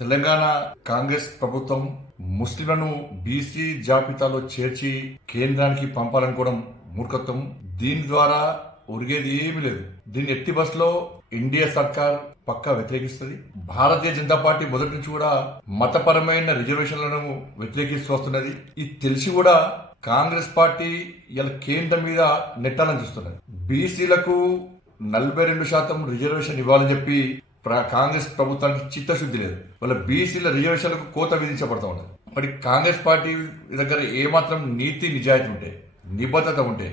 తెలంగాణ కాంగ్రెస్ ప్రభుత్వం ముస్లింలను బీసీ జాబితాలో చేర్చి కేంద్రానికి పంపాలనుకోవడం మూర్ఖత్వం. దీని ద్వారా ఒరిగేది ఏమీ లేదు. దీన్ని ఎట్టి బస్సులో ఎన్డీఏ సర్కార్ పక్కా వ్యతిరేకిస్తుంది. భారతీయ జనతా పార్టీ మొదటి నుంచి కూడా మతపరమైన రిజర్వేషన్లను వ్యతిరేకిస్తూ వస్తున్నది. ఇది తెలిసి కూడా కాంగ్రెస్ పార్టీ ఇలా కేంద్రం మీద నెట్టాలని చూస్తున్నది. బీసీలకు 42% రిజర్వేషన్ ఇవ్వాలని చెప్పి కాంగ్రెస్ ప్రభుత్వానికి చిత్తశుద్ధి లేదు. వాళ్ళ బీసీల రిజర్వేషన్లకు కోత విధించబడతా ఉన్నది. మరి కాంగ్రెస్ పార్టీ దగ్గర ఏమాత్రం నీతి నిజాయితీ ఉంటే, నిబద్ధత ఉంటే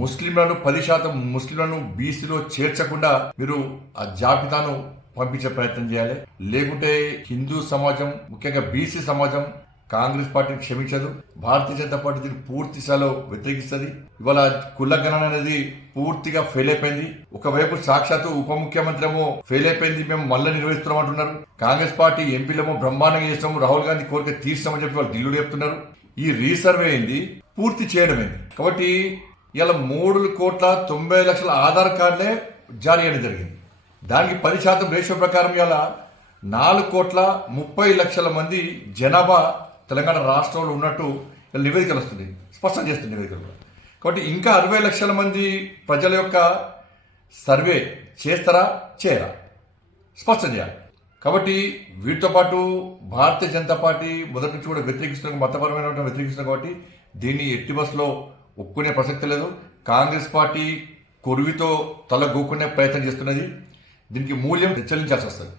ముస్లింలను 10% ముస్లింలను బీసీలో చేర్చకుండా మీరు ఆ జాబితాను పంపించే ప్రయత్నం చేయాలి. లేకుంటే హిందూ సమాజం, ముఖ్యంగా బీసీ సమాజం కాంగ్రెస్ పార్టీని క్షమించదు. భారతీయ జనతా పార్టీ దీన్ని పూర్తి స్థాయిలో వ్యతిరేకిస్తుంది. ఇవాళ కులగణన అనేది పూర్తిగా ఫెయిల్ అయిపోయింది. ఒకవైపు సాక్షాత్తు ఉప ముఖ్యమంత్రి ఏమో ఫెయిల్ అయిపోయింది, మేము మళ్ళీ నిర్వహిస్తున్నాం అంటున్నారు. కాంగ్రెస్ పార్టీ ఎంపీలేమో బ్రహ్మాండంగా చేస్తాము, రాహుల్ గాంధీ కోరిక తీర్చామని చెప్పి వాళ్ళు ఢిల్లీలో చెప్తున్నారు. ఈ రీసర్వే అయింది, పూర్తి చేయడమైంది. కాబట్టి ఇలా 3,90,00,000 ఆధార్ కార్డులే జారీ చేయడం జరిగింది. దానికి 10% రేషియో ప్రకారం ఇలా 4,30,00,000 మంది జనాభా తెలంగాణ రాష్ట్రంలో ఉన్నట్టు నివేదికలు వస్తుంది, స్పష్టం చేస్తుంది నివేదికలు. కాబట్టి ఇంకా 60 లక్షల మంది ప్రజల యొక్క సర్వే చేస్తారా చేయరా స్పష్టం చేయాలి. కాబట్టి వీటితో పాటు భారతీయ జనతా పార్టీ మొదటి నుంచి కూడా వ్యతిరేకిస్తున్న, మతపరమైన వ్యతిరేకిస్తున్నారు. కాబట్టి దీన్ని ఎట్టి బస్సులో ఒప్పుకునే ప్రసక్తి లేదు. కాంగ్రెస్ పార్టీ కొరువితో తల గోక్కునే ప్రయత్నం చేస్తున్నది. దీనికి మూల్యం చెల్లించాల్సి వస్తుంది.